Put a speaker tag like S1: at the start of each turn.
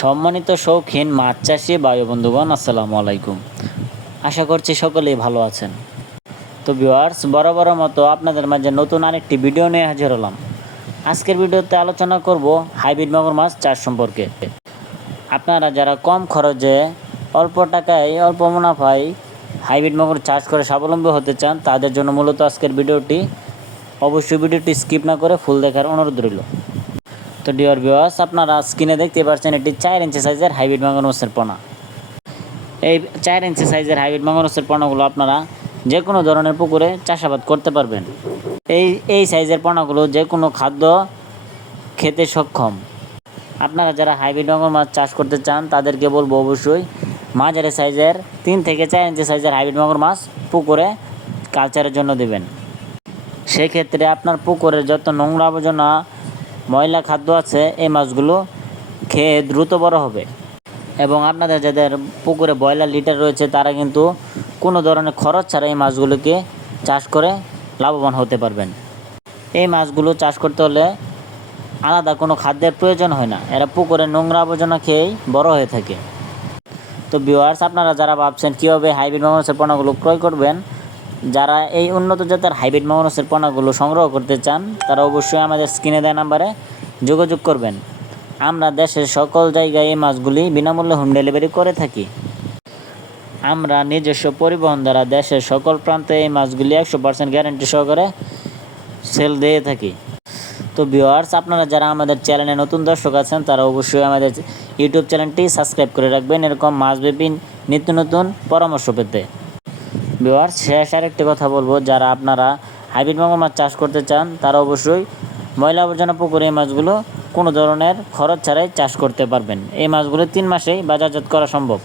S1: সম্মানিত শৌখিন মাছ চাষি বায়ু বন্ধুগণ, আসসালামু আলাইকুম। আশা করছি সকলেই ভালো আছেন। তো ভিউয়ার্স বড় মতো আপনাদের মাঝে নতুন আরেকটি ভিডিও নিয়ে হাজির হলাম। আজকের ভিডিওতে আলোচনা করব হাইব্রিড মাগুর মাছ চাষ সম্পর্কে। আপনারা যারা কম খরচে অল্প টাকায়, অল্প মুনাফায় হাইব্রিড মাগুর চাষ করে স্বাবলম্বী হতে চান, তাদের জন্য মূলত আজকের ভিডিওটি অবশ্যই ভিডিওটি স্কিপ না করে ফুল দেখার অনুরোধ রইল। তো ডিয়ার ভিউয়ার্স আপনারা স্ক্রিনে দেখতে পাচ্ছেন এটি চার ইঞ্চি সাইজের হাইব্রিড ম্যাঙ্গোনোসের পোনা। এই চার ইঞ্চি সাইজের হাইব্রিড ম্যাঙ্গোনোসের পোনাগুলো আপনারা যে কোনো ধরনের পুকুরে চাষাবাদ করতে পারবেন। এই এই সাইজের পোনাগুলো যে কোনো খাদ্য খেতে সক্ষম। আপনারা যারা হাইব্রিড ম্যাঙ্গোর মাছ চাষ করতে চান, তাদেরকে বলব অবশ্যই মাঝারি সাইজের তিন থেকে চার ইঞ্চি সাইজের হাইব্রিড ম্যাঙ্গোর মাছ পুকুরে কালচারের জন্য দেবেন। সেক্ষেত্রে আপনার পুকুরের যত নোংরা আবর্জনা ময়লা খাদ্য আছে, এই মাছগুলো খেয়ে দ্রুত বড় হবে। এবং আপনাদের যাদের পুকুরে ব্রয়লার লিটার রয়েছে, তারা কিন্তু কোনো ধরনের খরচ ছাড়া এই মাছগুলোকে চাষ করে লাভবান হতে পারবেন। এই মাছগুলো চাষ করতে হলে আলাদা কোনো খাদ্যের প্রয়োজন হয় না। এরা পুকুরে নোংরা আবর্জনা খেয়েই বড় হয়ে থাকে। তো ভিউয়ার্স আপনারা যারা ভাবছেন কীভাবে হাইব্রিড মাংসের পোনাগুলো ক্রয় করবেন যারা এই উন্নত জাতের হাইব্রিড মাংসের পোনাগুলো সংগ্রহ করতে চান, তারা অবশ্যই আমাদের স্ক্রিনে দেওয়া নাম্বারে যোগাযোগ করবেন। আমরা দেশের সকল জায়গায় এই মাছগুলি বিনামূল্যে হোম ডেলিভারি করে থাকি। আমরা নিজস্ব পরিবহন দ্বারা দেশের সকল প্রান্তে এই মাছগুলি একশো পার্সেন্ট গ্যারেন্টি সহকারে সেল দিয়ে থাকি। তো ভিউয়ার্স, আপনারা যারা আমাদের চ্যানেলে নতুন দর্শক আছেন, তারা অবশ্যই আমাদের ইউটিউব চ্যানেলটি সাবস্ক্রাইব করে রাখবেন। এরকম মাছ মাছব্যাপী নিত্য নতুন পরামর্শ পেতে। ভিউয়ার্স শেষ আরেকটি কথা বলব। যারা আপনারা হাইব্রিড মাগুর মাছ চাষ করতে চান, তারা অবশ্যই ময়লা আবর্জনা পুকুরে এই মাছগুলো কোনো ধরনের খরচ ছাড়াই চাষ করতে পারবেন। এই মাছগুলো তিন মাসেই বাজারজাত করা সম্ভব।